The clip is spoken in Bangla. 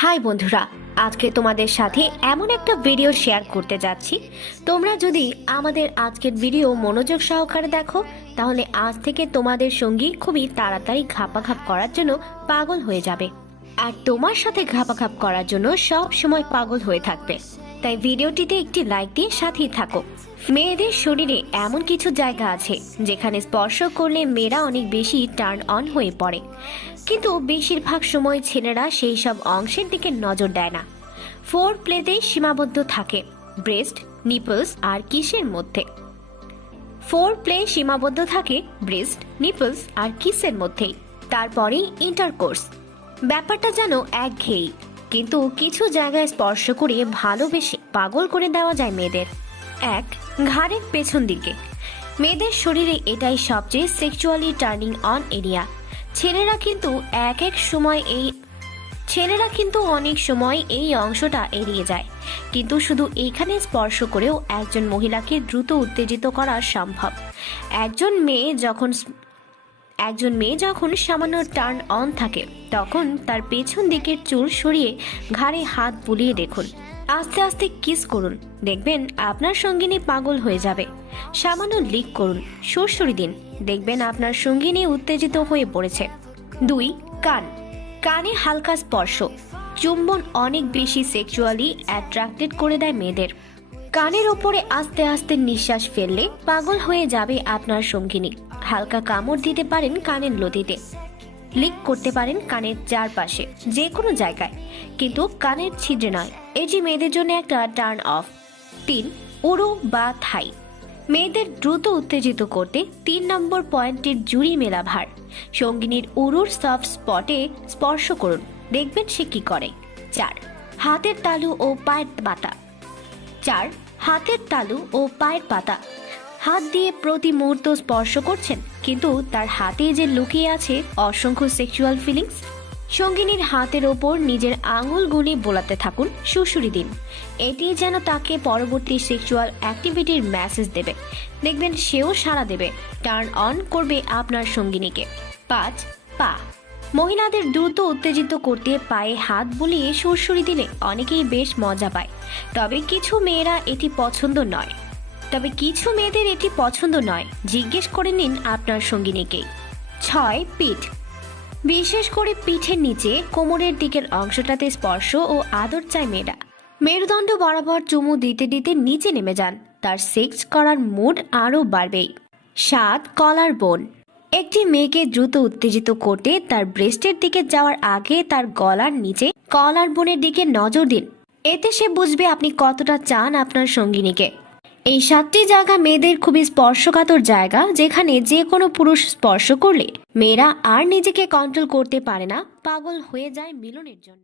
হাই বন্ধুরা, আজকে তোমাদের সাথে এমন একটা ভিডিও শেয়ার করতে যাচ্ছি। তোমরা যদি আমাদের আজকের ভিডিও মনোযোগ সহকারে দেখো তাহলে আজ থেকে তোমাদের সঙ্গী খুবই তাড়াতাড়ি ঘাপাঘাপ করার জন্য পাগল হয়ে যাবে, আর তোমার সাথে ঘাপাঘাপ করার জন্য সব সময় পাগল হয়ে থাকবে। তাই ভিডিওটিতে একটি লাইক দিয়ে সাথেই থাকো। মেয়েদের শরীরে এমন কিছু জায়গা আছে যেখানে স্পর্শ করলে মেয়েরা অনেক বেশি টার্ন অন হয়ে পড়ে, কিন্তু বেশিরভাগ সময় ছেলেরা সেই সব অংশের দিকে নজর দেয় না। ফোর প্লেতেই সীমাবদ্ধ থাকে ব্রেস্ট, নিপলস আর কিসের মধ্যে। ফোর প্লে সীমাবদ্ধ থাকে ব্রেস্ট, নিপলস আর কিসের মধ্যেই, তারপরেই ইন্টারকোর্স। ব্যাপারটা যেন একঘেয়েই, কিন্তু কিছু জায়গায় স্পর্শ করে ভালোবেসে পাগল করে দেওয়া যায় মেয়েদের। এক, ঘাড়ের পেছন দিকে। মেয়েদের শরীরে এটাই সবচেয়ে সেক্সুয়ালি টার্নিং অন এরিয়া। ছেলেরা কিন্তু অনেক সময় এই অংশটা এড়িয়ে যায়, কিন্তু শুধু এইখানে স্পর্শ করেও একজন মহিলাকে দ্রুত উত্তেজিত করা সম্ভব। একজন মেয়ে যখন সামান্য টার্ন অন থাকে তখন তার পেছন দিকের চুল সরিয়ে ঘাড়ে হাত বুলিয়ে দেখুন, আস্তে আস্তে কিস করুন, দেখবেন আপনার সঙ্গিনী পাগল হয়ে যাবে। সামান্য লিক করুন, সুরসুরি দিন, দেখবেন আপনার সঙ্গিনী উত্তেজিত হয়ে পড়েছে। দুই, কানে হালকা স্পর্শ, চুম্বন অনেক বেশি সেক্সুয়ালি অ্যাট্রাক্টেড করে দেয় মেয়েদের। কানের ওপরে আস্তে আস্তে নিঃশ্বাস ফেললে পাগল হয়ে যাবে আপনার সঙ্গিনী। হালকা কামড় দিতে পারেন কানের লতিতে, লিক করতে পারেন কানের চারপাশে যে কোনো জায়গায়, কিন্তু কানের ছিদ্রে নয়। এটি মেয়েদের জন্য একটা টার্ন অফ। তিন, উরু বা থাই। মেয়েদের দ্রুত উত্তেজিত করতে 3 নম্বর পয়েন্টের জুড়ি মেলা ভার। সঙ্গিনীর উরুর সফট স্পটে স্পর্শ করুন, দেখবেন সে কি করে। 4, হাতের তালু ও পায়ের পাতা। হাত দিয়ে প্রতি মুহূর্ত স্পর্শ করছেন, কিন্তু তার হাতে যে লুকিয়ে আছে অসংখ্য সেক্সুয়াল ফিলিংস। সঙ্গিনীর হাতের ওপর নিজের আঙুলগুলি বোলাতে থাকুন, সুরসুরি দিন, এটি যেন তাকে পরবর্তী সেক্সুয়াল অ্যাক্টিভিটির মেসেজ দেবে, দেখবেন সেও সাড়া দেবে, টার্ন অন করবে আপনার সঙ্গিনীকে। 5, পা। মহিলাদের দ্রুত উত্তেজিত করতে পায়ে হাত বুলিয়ে সুরসুরি দিলে অনেকেই বেশ মজা পায়, তবে কিছু মেয়েদের এটি পছন্দ নয়, জিজ্ঞেস করে নিন আপনার সঙ্গিনীকেই। 6, পিঠ। বিশেষ করে পিঠের নিচে কোমরের দিকের অংশটাতে স্পর্শ ও আদর চায় মেয়েরা। মেরুদণ্ড বরাবর চুমু দিতে দিতে নিচে নেমে যান, তার সেক্স করার মুড আরও বাড়বেই। 7, কলার বোন। একটি মেয়েকে দ্রুত উত্তেজিত করতে তার ব্রেস্টের দিকে যাওয়ার আগে তার গলার নিচে কলার বোনের দিকে নজর দিন, এতে সে বুঝবে আপনি কতটা চান আপনার সঙ্গিনীকে। এই 7টি জায়গা মেয়েদের খুবই স্পর্শকাতর জায়গা, যেখানে যে কোনো পুরুষ স্পর্শ করলে মেয়েরা আর নিজেকে কন্ট্রোল করতে পারে না, পাগল হয়ে যায় মিলনের জন্য।